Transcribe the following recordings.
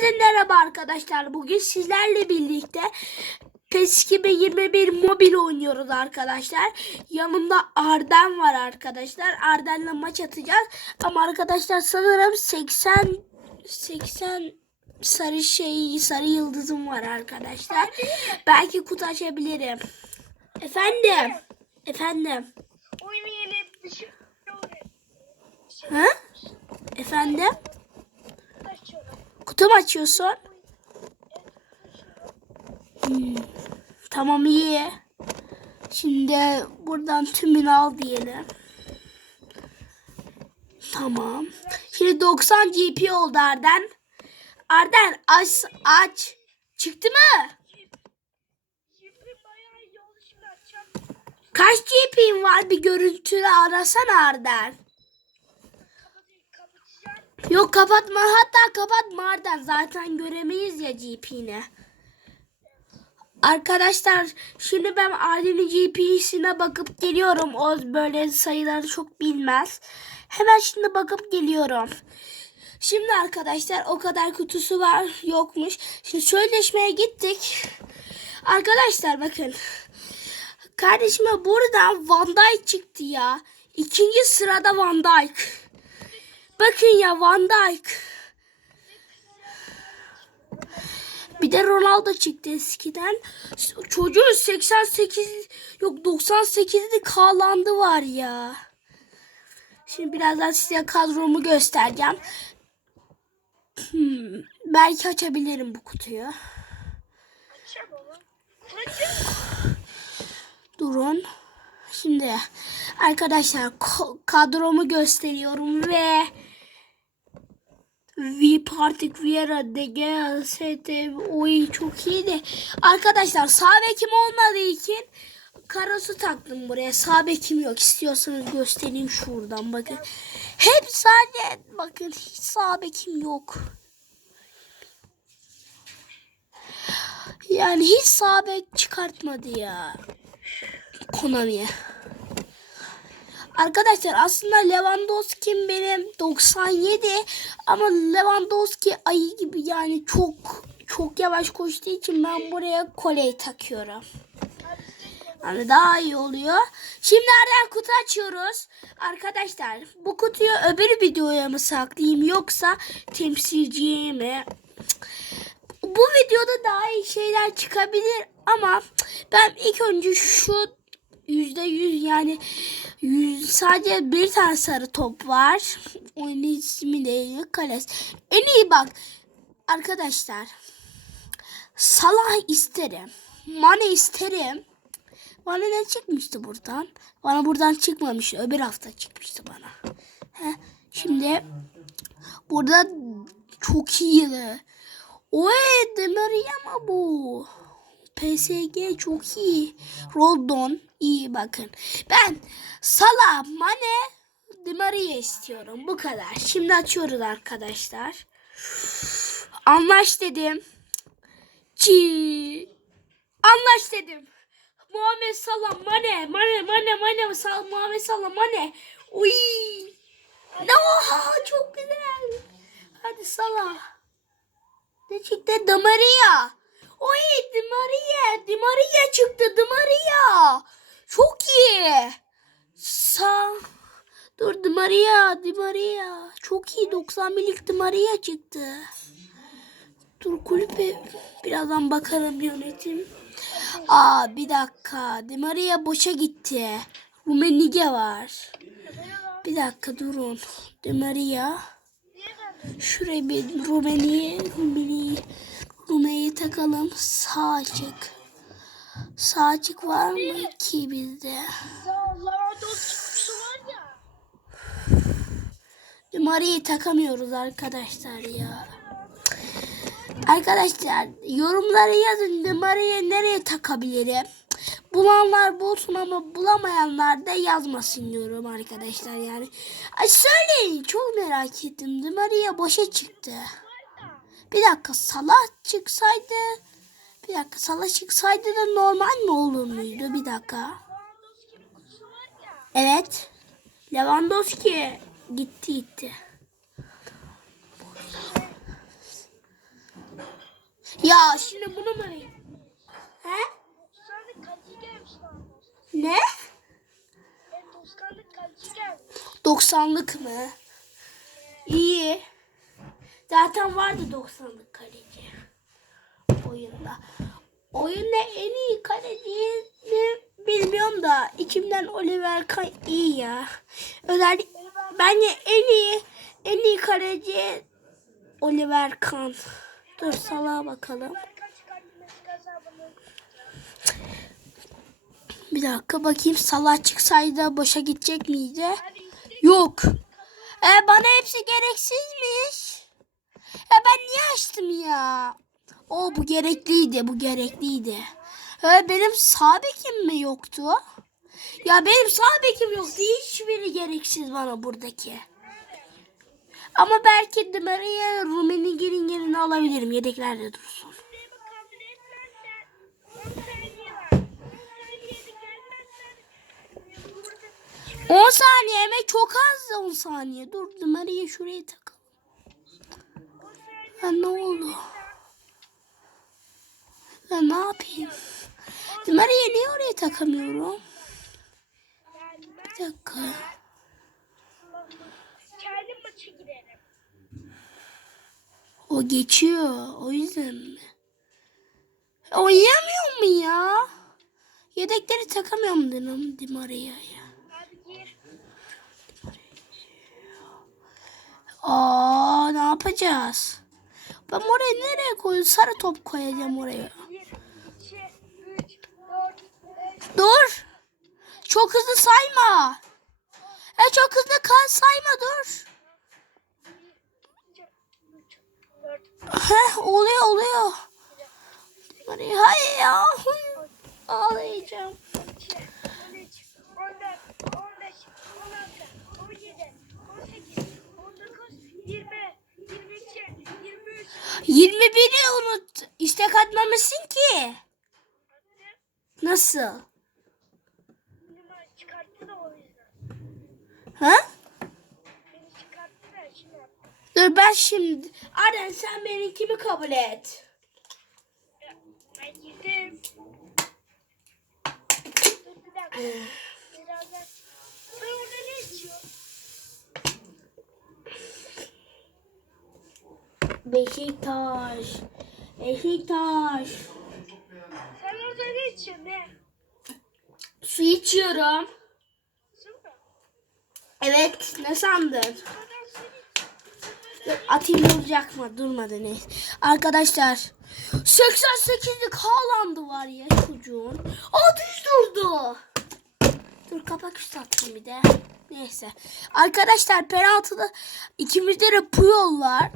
Herkese merhaba arkadaşlar. Bugün sizlerle birlikte PES 2021 mobil oynuyoruz arkadaşlar. Yanımda Arden var arkadaşlar. Arden'le maç atacağız. Ama arkadaşlar sanırım 80 80 sarı şey sarı yıldızım var arkadaşlar. Belki kutu açabilirim. Efendim. Efendim. Ha? Efendim. Kutu mu açıyorsun? Hmm, Tamam iyi. Şimdi buradan tümünü al diyelim. Tamam. Şimdi 90 GP oldu Arden. Arden aç aç. Çıktı mı? Kaç GP'in var? Bir görüntülü arasana Arden. Yok kapatma. Hatta kapatma Arden. Zaten göremeyiz ya GP'ni. Arkadaşlar şimdi ben Arden'in GP'sine bakıp geliyorum. O böyle sayıları çok bilmez. Hemen şimdi bakıp geliyorum. Şimdi arkadaşlar o kadar kutusu var yokmuş. Şimdi sözleşmeye gittik. Arkadaşlar bakın. Kardeşime buradan Van Dijk çıktı ya. İkinci sırada Van Dijk. Bakın ya Van Dijk. Bir de Ronaldo çıktı eskiden. Çocuğun 88 yok 98'de K'landı var ya. Şimdi birazdan size kadromu göstereceğim. Hmm, belki açabilirim bu kutuyu. Durun. Şimdi arkadaşlar kadromu gösteriyorum ve V Partik Vieira De Gea ST oy çok iyiydi. Arkadaşlar sağ bekim olmadığı için karosu taktım buraya. Sağ bekim yok. İstiyorsanız göstereyim şuradan bakın. Hep sadece bakın hiç sağ bekim yok. Yani hiç sağ bek çıkartmadı ya. Konami'ye. Arkadaşlar aslında Lewandowski benim 97 ama Lewandowski ayı gibi yani çok çok yavaş koştuğu için ben buraya koleyi takıyorum. Yani daha iyi oluyor. Şimdi nereden kutu açıyoruz? Arkadaşlar bu kutuyu öbür videoya mı saklayayım yoksa temsilciye mi? Bu videoda daha iyi şeyler çıkabilir ama ben ilk önce şu yüzde yüz yani yüz, sadece bir tane sarı top var. Oyunun ismi değil Kales. En iyi bak arkadaşlar. Salah isterim. Mane isterim. Bana ne çıkmıştı buradan? Bana buradan çıkmamıştı. Öbür hafta çıkmıştı bana. Heh, şimdi burada çok iyiydi. Oy Demaria mı bu? PSG çok iyi. Roldon iyi bakın. Ben Salah, Mane, Di Maria istiyorum. Bu kadar. Şimdi açıyoruz arkadaşlar. Anlaş dedim. Çi. Anlaş dedim. Muhammed Salah, Mane, Mane, Mane, Mane, Sal Muhammed Salah, Mane. Uy. No, çok güzel. Hadi Salah. Ne çıktı? Di Maria. Oy Di Maria. Çıktı. Di Maria. Çok iyi. Sa Dur Di Maria. Çok iyi. 90 milik Di Maria çıktı. Dur kulübe birazdan bakarım yönetim. Aa bir dakika. Di Maria boşa gitti. Rumenige var. Bir dakika durun. Di Maria. Şuraya bir Rumeni, Rumeni, Rume'yi takalım. Sağ açık. Sağ açık var mı ki bizde? Mari'yi takamıyoruz arkadaşlar ya. Arkadaşlar yorumlara yazın Mari'yi nereye takabilirim? Bulanlar bulsun ama bulamayanlar da yazmasın diyorum arkadaşlar yani. Ay söyleyin çok merak ettim. Maria boşa çıktı. Bir dakika Salah çıksaydı bir dakika Salah çıksaydı da normal mi olur muydu? Bir dakika. Evet. Lewandowski gitti gitti. Ya şimdi bunu mu? He? Ne? Evet dostkanlık kaleci gelmiş. 90'lık mı? İyi. Zaten vardı 90'lık kaleci. Oyunda. Oyunda en iyi kaleciyi bilmiyorum da içimden Oliver Kahn iyi ya. Özellikle bence en iyi en iyi kaleci Oliver Kahn. Dur salağa bakalım. Bir dakika bakayım Salah çıksaydı boşa gidecek miydi? Yok. E, bana hepsi gereksizmiş. Açtım ya? O bu gerekliydi, bu gerekliydi. E, benim sağ bekim mi yoktu? Ya benim sağ bekim yoktu. Hiçbiri gereksiz bana buradaki. Ama belki de Maria Rummenigge'nin yerini alabilirim. Yedeklerde dursun. 10 saniye var. 10 saniyede gelmezsen burada 10 saniye mi? Çok az 10 saniye. Dur Maria'yı şuraya takalım. 10 saniye Ya ne oldu? Ya ne yapayım? Maria'yı niye oraya takamıyorum? Bir dakika. O geçiyor. O yüzden mi? Oynayamıyor mu ya? Yedekleri takamıyorum dedim Di Maria'ya. Abi gir. Aa ne yapacağız? Ben oraya nereye koyayım? Sarı top koyacağım oraya. 1, 2, 3, 4, 5, Dur. Çok hızlı sayma. E çok hızlı kal sayma dur. 2, 3, 4, Heh, oluyor oluyor. Hayır ya. Ağlayacağım. 21'i unut. İstek atmamışsın ki. Nasıl? Ha? Dur ben şimdi. Arden sen benimkini kabul et. Ben girdim. Dur bir dakika. Birazdan. Sen orada ne içiyorsun? Beşiktaş. Beşiktaş. Sen orada ne içiyorsun ne? Su içiyorum. Su mu? Evet ne sandın? Atayım duracak mı? Durmadı neyse. Arkadaşlar 88'lik Haaland'ı var ya çocuğun. 600 durdu. Dur kapak üstü attım bir de. Neyse. Arkadaşlar penaltıda ikimizde de Puyol var.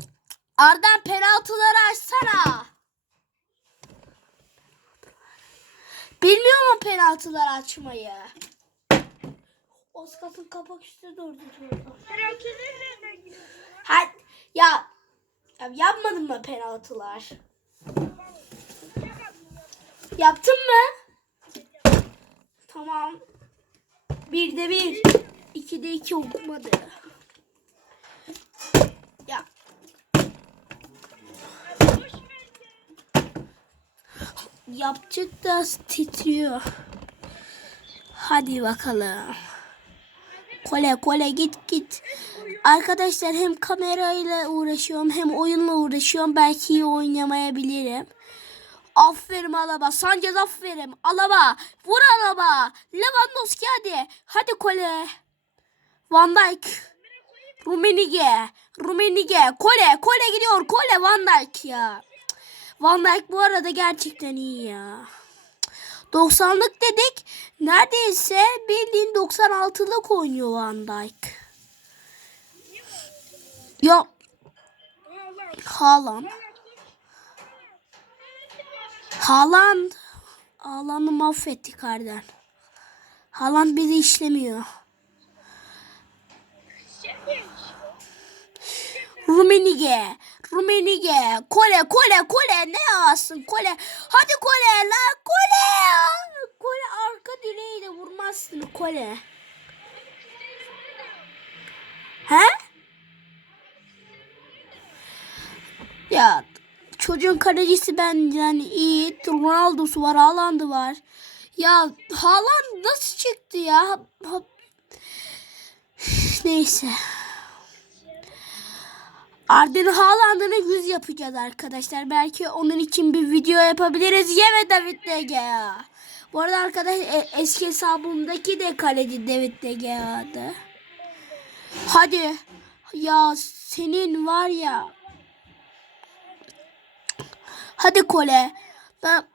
Ardan penaltıları açsana. Bilmiyor mu penaltıları açmayı? Oskat'ın kapak üstü durdu. Herhalde nereden gidiyorsun? Ha, ya, ya yapmadın mı penaltılar? Yaptın mı? Tamam. Bir de bir. iki de iki olmadı. Yapacak da titriyor. Hadi bakalım. Kole kole git git. Arkadaşlar hem kamerayla uğraşıyorum hem oyunla uğraşıyorum. Belki iyi oynamayabilirim. Aferin Alaba. Sanchez aferin. Alaba. Vur Alaba. Lewandowski hadi. Hadi kole. Van Dijk. Rumenige. Rumenige. Kole. Kole gidiyor. Kole Van Dijk ya. Van Dijk bu arada gerçekten iyi ya. 90'lık dedik. Neredeyse bildiğin 96'lık oynuyor Van Dijk. Ya. Haaland. Haaland. Haaland'ı mahvettik Arden. Haaland bizi işlemiyor. Rumenige. Rumenige. Kole kole kole ne yapsın kole. Hadi kole la kole. Kole arka direğiyle vurmazsın kole. He? Ya çocuğun kalecisi ben yani iyi. Ronaldo'su var, Haaland'ı var. Ya Haaland nasıl çıktı ya? Neyse. Ardın Haaland'ını yüz yapacağız arkadaşlar. Belki onun için bir video yapabiliriz. Yeme David De Gea. Bu arada arkadaş e- eski hesabımdaki de kaleci David De Gea'dı. Hadi. Ya senin var ya. Hadi Kole.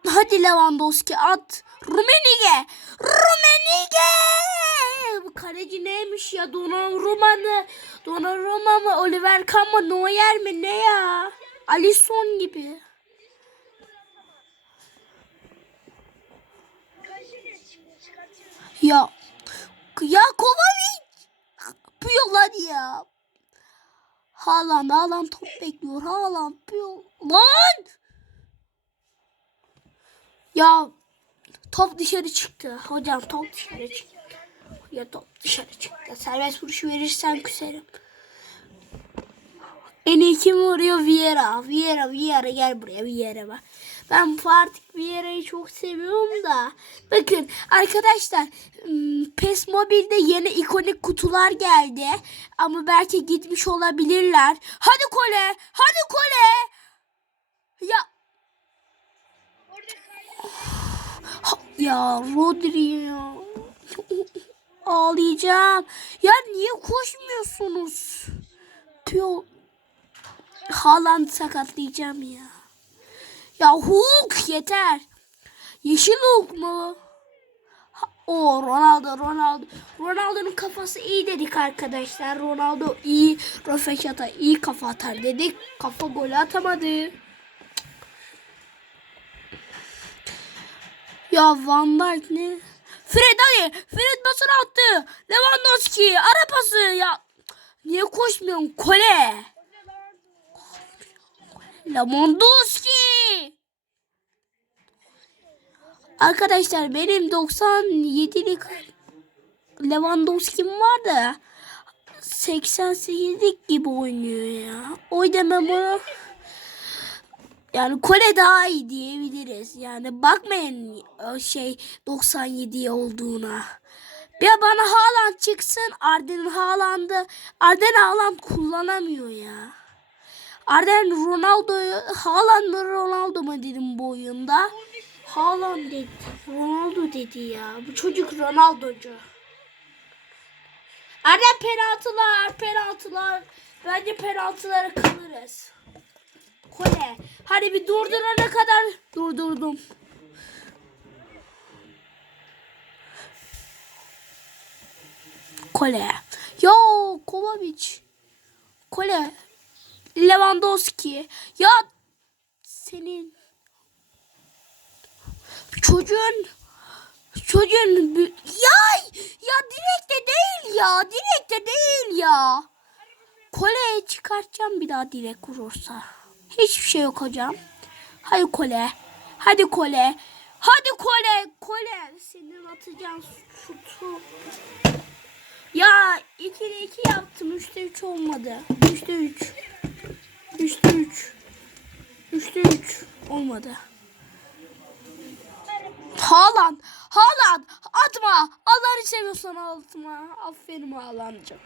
Hadi Lewandowski at. Rumenige. Rumenige. Kaleci neymiş ya? Donnarumma mı? Donnarumma mı? Oliver Kahn mı? Neuer mi? Ne ya? Alisson gibi. Ya. Ya Kovacic. Yapıyorlar ya. Haaland, Haaland top bekliyor. Haaland yapıyor. Lan! Ya top dışarı çıktı. Hocam top dışarı çıktı. Ya top dışarı çıktı. Serbest vuruş verirsen küserim. En iyi kim vuruyor? Vieira. Vieira, Vieira gel buraya Vieira bak. Ben Fatih Vieira'yı çok seviyorum da. Bakın arkadaşlar ım, PES Mobile'de yeni ikonik kutular geldi. Ama belki gitmiş olabilirler. Hadi kole. Hadi kole. Ya Ya Rodri ya. Ağlayacağım. Ya niye koşmuyorsunuz? Pio. Haaland sakatlayacağım ya. Ya Hulk yeter. Yeşil Hulk mu? O Ronaldo Ronaldo. Ronaldo'nun kafası iyi dedik arkadaşlar. Ronaldo iyi. Röfeşata iyi kafa atar dedik. Kafa golü atamadı. Ya Van Dijk ne? Fred hadi. Fred basını attı. Lewandowski ara pası ya. Niye koşmuyorsun kole? Lewandowski. Arkadaşlar benim 97'lik Lewandowski'm var da 88'lik gibi oynuyor ya. O yüzden ben bunu yani Kore daha iyi diyebiliriz. Yani bakmayın o şey 97 olduğuna. Ya bana Haaland çıksın Arden Haaland'ı Arden Haaland kullanamıyor ya. Arden Ronaldo'yu Haaland mı Ronaldo mu dedim bu oyunda. Haaland dedi. Ronaldo dedi ya. Bu çocuk Ronaldocu. Arden penaltılar, penaltılar. Bence penaltılara kalırız. Kole. Hadi bir durdurana kadar durdurdum. Kole. Yo Kovacic. Kole. Lewandowski. Ya senin çocuğun çocuğun ya ya direkte değil ya direkte değil ya. Kole'yi çıkartacağım bir daha direk vurursa. Hiçbir şey yok hocam. Hadi kole. Hadi kole. Hadi kole. Kole. Senin atacağın şutu. Ya 2'de 2 yaptım. 3'te 3 olmadı. 3'te 3. 3'te 3. 3'te 3 olmadı. Haaland. Haaland. Atma. Allah'ını seviyorsan atma. Aferin Haaland'cığım.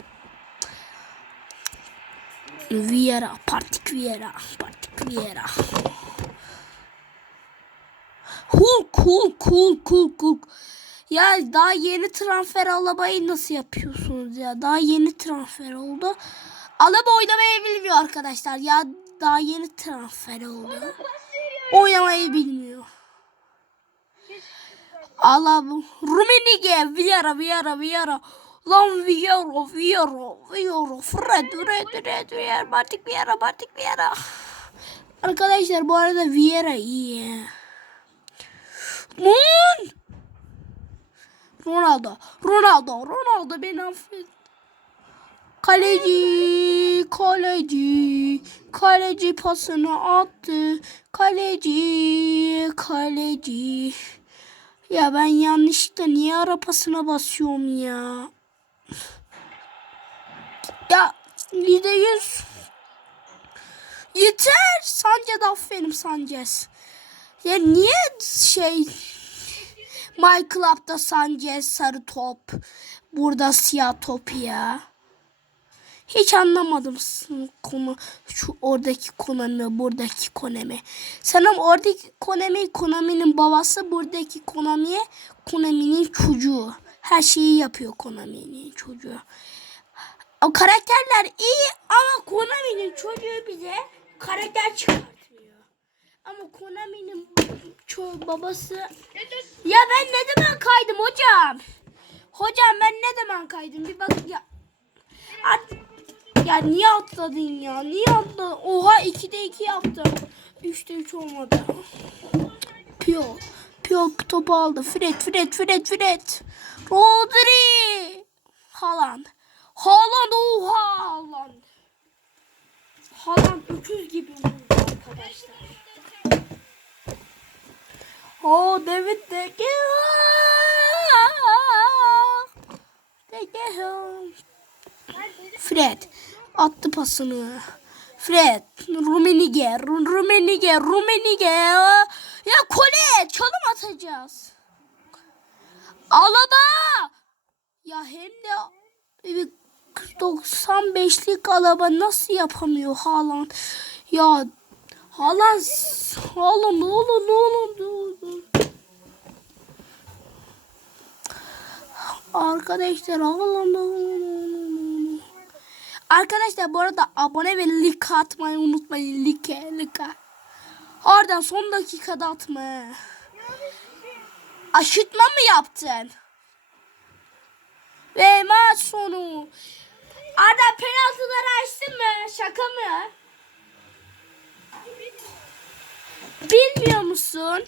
Vieira, Partik Vieira, Partik Vieira. Hulk, Hulk, Hulk, Hulk, Hulk. Ya daha yeni transfer alabayı nasıl yapıyorsunuz ya? Daha yeni transfer oldu. Alaba oynamayı bilmiyor arkadaşlar. Ya daha yeni transfer oldu. Oynamayı bilmiyor. Alaba, Rumenige, Vieira, Vieira, Vieira. Lan Vieira, Vieira, Vieira, Fred, Fred, Fred, Vieira, Bartik Vieira, Bartik Vieira. Arkadaşlar bu arada Vieira iyi. Lan! Ronaldo, Ronaldo, Ronaldo beni affet. Kaleci, kaleci, kaleci pasını attı. Kaleci, kaleci. Ya ben yanlışlıkla niye ara pasına basıyorum ya? Ya yüzde yüz Yeter. Sanchez aferin Sanchez. Ya niye şey My Club'da Sanchez sarı top. Burada siyah top ya. Hiç anlamadım konu şu oradaki Konami buradaki Konami. Sanırım oradaki Konami Konami'nin babası buradaki Konami'ye Konami'nin çocuğu. Her şeyi yapıyor Konami'nin çocuğu. O karakterler iyi ama Konami'nin çocuğu bize karakter çıkartmıyor. Ama Konami'nin ço- babası ya ben ne zaman kaydım hocam? Hocam ben ne zaman kaydım? Bir bak ya. At- ya niye atladın ya? Niye atladın? Oha 2'de 2 yaptım. 3'te 3 olmadı. Pio. Pio topu aldı. Fred, Fred, Fred, Fred. Rodri. Haaland. Haaland oha Haaland. Haaland öküz gibi arkadaşlar. Oh David De. Fred attı pasını. Fred, Rumenige, Ru- Rumenige, Rumenige. Ya kole, çalım atacağız. Alaba. Ya hem de 95'lik alaba nasıl yapamıyor Haaland? Ya Haaland, Haaland ne olur ne olur ne olur. Arkadaşlar Haaland. Arkadaşlar bu arada abone ve like atmayı unutmayın. Like, like. Oradan son dakikada atma. Aşıtma mı yaptın? Ve maç sonu. Arda penaltıları açtın mı? Şaka mı? Bilmiyor musun?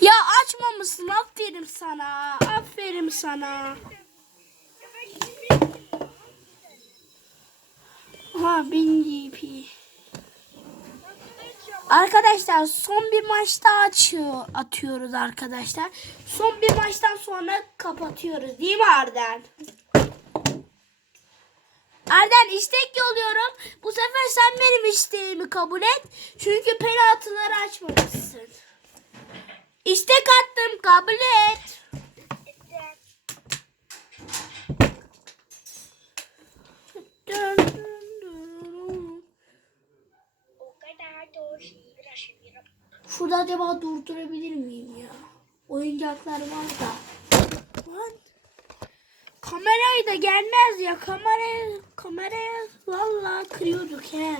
Ya açmamışsın. Aferin sana. Aferin sana. Ha 1000 GP. Arkadaşlar son bir maç daha açıyor, atıyoruz arkadaşlar. Son bir maçtan sonra kapatıyoruz değil mi Arden? Arden istek yolluyorum. Bu sefer sen benim isteğimi kabul et. Çünkü penaltıları açmamışsın. İstek attım kabul et. O kadar doğru şiir Şurada acaba durdurabilir miyim ya? Oyuncaklar var da. Lan. Kamerayı da gelmez ya. Kamerayı, kameraya vallahi kırıyorduk he.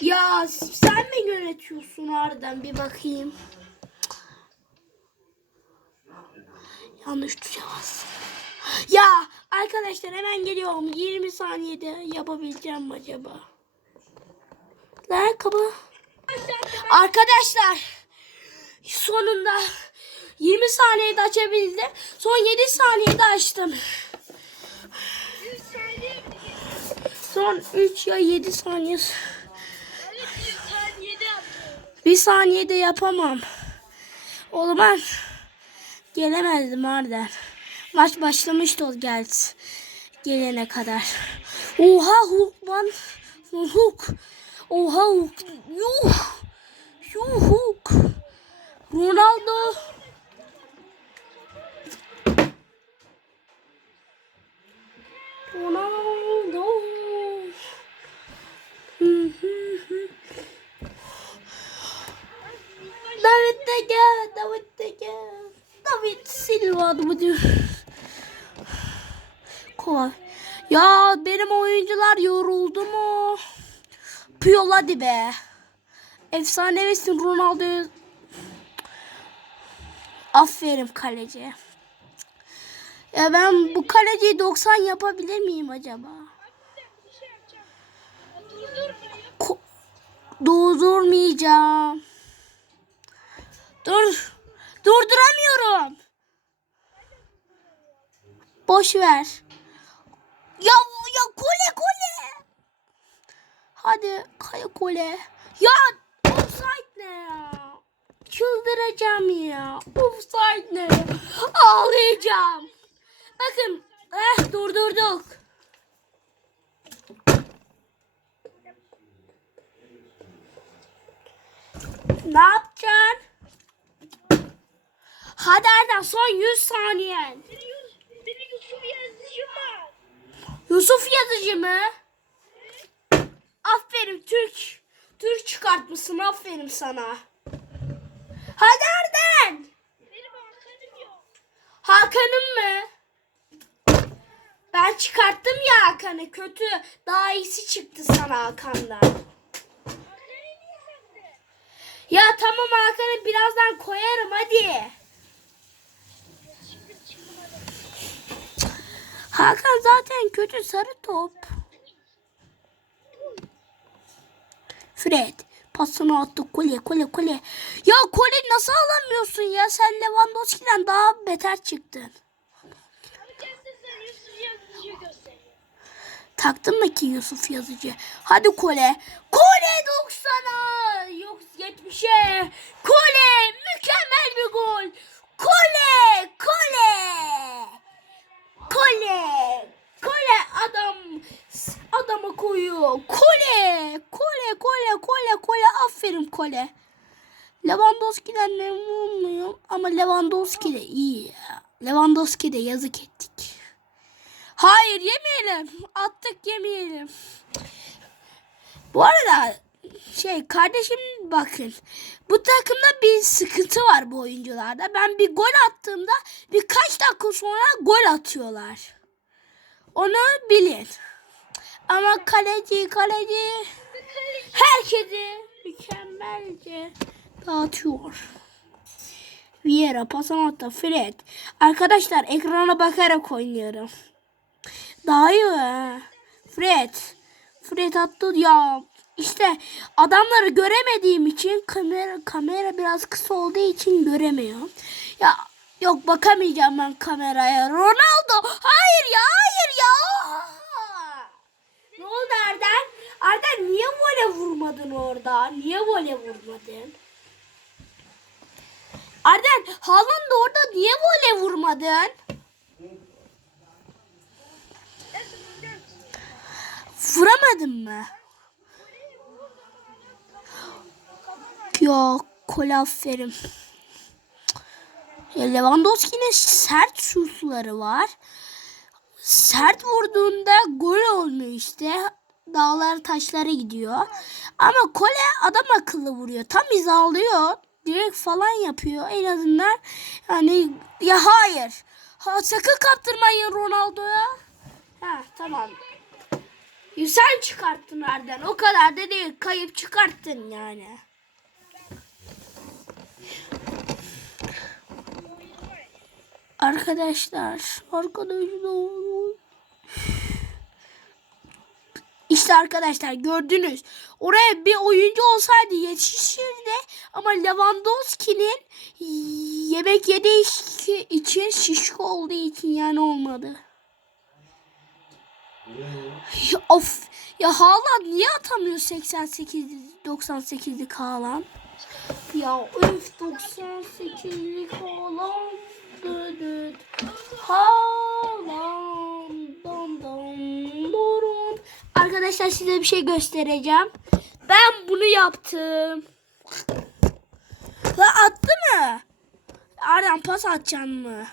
Ya sen mi yönetiyorsun Arden bir bakayım. Yanlış tuşa bastım. Ya arkadaşlar hemen geliyorum. 20 saniyede yapabileceğim acaba? Kaba. Arkadaşlar sonunda 20 saniyede açabildim. Son 7 saniyede açtım. Son 3 ya 7 saniye. bir saniyede yapamam. Oğlum ben gelemezdim Arden. Maç başlamıştı o gel gelene kadar. Oha Hulk lan. Hulk. Oha. Yuh. Yuh. Ronaldo. Ronaldo. David de gel, David de gel. David Silva mı diyor. Kolay. Ya benim oyuncular yoruldu mu? Puyol hadi be. Efsanevisin Ronaldo. Aferin kaleci. Ya ben bu kaleciyi 90 yapabilir miyim acaba? Ko- Durdurmayacağım. Dur. Durduramıyorum. Boş ver. Ya ya kole kole. Hadi kayakole. Ya offside ne ya? Çıldıracağım ya. Offside ne? Ağlayacağım. Bakın. Eh durdurduk. Ne yapacaksın? Hadi Erdem son 100 saniyen. Yusuf yazıcı mı? Yusuf yazıcı mı? Aferin Türk. Türk çıkartmışsın aferin sana. Hadi Erdem. Benim Hakan'ım yok. Hakan'ın mı? Ben çıkarttım ya Hakan'ı kötü. Daha iyisi çıktı sana Hakan'dan. Ya tamam Hakan'ı birazdan koyarım hadi. Hakan zaten kötü sarı top. Fred pasını attı kole kole kole. Ya kole nasıl alamıyorsun ya? Sen Lewandowski'den daha beter çıktın. Taktın mı ki Yusuf yazıcı? Hadi kole. Kole 90'a. Yok 70'e. Kole mükemmel bir gol. Kole kole. Kole. Kole adam adama koyuyor. Kole. Kole kole kole kole aferin kole. Lewandowski'den memnun muyum? Ama Lewandowski de iyi ya. Lewandowski de yazık ettik. Hayır yemeyelim. Attık yemeyelim. Bu arada şey kardeşim bakın. Bu takımda bir sıkıntı var bu oyuncularda. Ben bir gol attığımda birkaç dakika sonra gol atıyorlar. Onu bilin. Ama kaleci kaleci herkesi mükemmelce dağıtıyor. Vieira, Pasamatta, Fred. Arkadaşlar ekrana bakarak oynuyorum. Daha iyi ha. Fred. Fred attı ya. İşte adamları göremediğim için kamera kamera biraz kısa olduğu için göremiyorum. Ya yok bakamayacağım ben kameraya. Ronaldo. Hayır ya hayır ya. Ne oldu Arden? Arden niye vole vurmadın orada? Niye vole vurmadın? Arden Haaland orada niye vole vurmadın? Vuramadın mı? Yok, kol aferin. Ya Lewandowski'nin sert şutları var. Sert vurduğunda gol olmuyor işte. Dağlar taşlara gidiyor. Ama kole adam akıllı vuruyor. Tam hizalıyor. Direkt falan yapıyor. En azından yani ya hayır. Ha, sakın kaptırmayın Ronaldo'ya. Ha tamam. Sen çıkarttın nereden? O kadar da değil. Kayıp çıkarttın yani. Arkadaşlar, arkadaşlar. İşte arkadaşlar gördünüz. Oraya bir oyuncu olsaydı yetişirdi ama Lewandowski'nin yemek yediği için şişko olduğu için yani olmadı. Of ya Haaland niye atamıyor 88 98'lik Haaland? Ya öf 98'lik Haaland. Haaland. Arkadaşlar size bir şey göstereceğim. Ben bunu yaptım. Ve attı mı? Ardan pas atacaksın mı?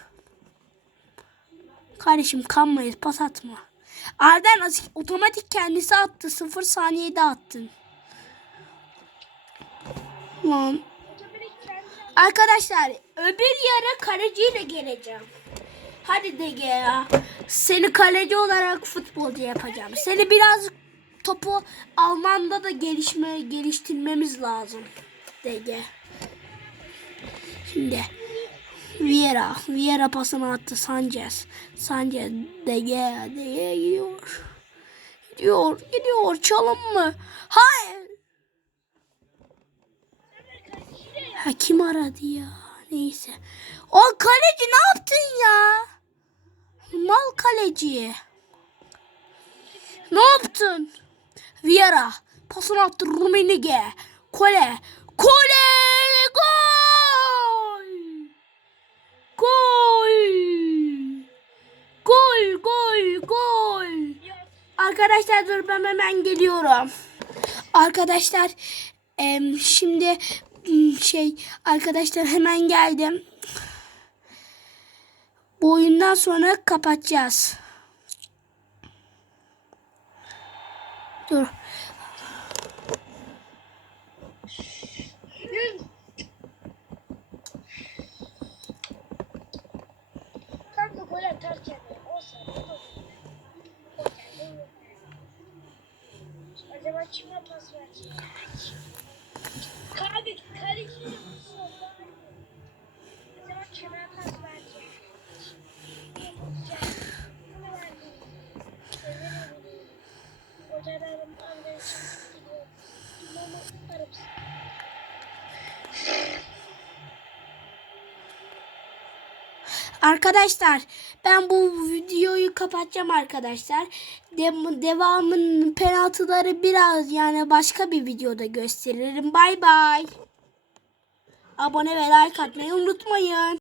Kardeşim kanmayız pas atma. Arden otomatik kendisi attı. Sıfır saniyede attın. Lan. Arkadaşlar öbür yara kaleciyle geleceğim. Hadi Dege ya. Seni kaleci olarak futbolcu yapacağım. Seni biraz topu Alman'da da gelişme geliştirmemiz lazım. Dege. Şimdi Vieira. Vieira pasını attı Sanchez. Sanchez Dege. Dege gidiyor. Gidiyor. Gidiyor. Çalım mı? Hayır. Ha kim aradı ya? Neyse. O kaleci ne yaptın ya? Mal kaleci. Ne yaptın? Vieira. Pasını attı Rumenige. Kole. Kole. Gol. Gol. Gol. Gol. Gol. Arkadaşlar dur ben hemen geliyorum. Arkadaşlar şimdi Şey arkadaşlar hemen geldim. Bu oyundan sonra kapatacağız. Dur. Arkadaşlar ben bu videoyu kapatacağım arkadaşlar. Dem- devamın penaltıları biraz yani başka bir videoda gösteririm. Bay bay. Abone ve like atmayı unutmayın.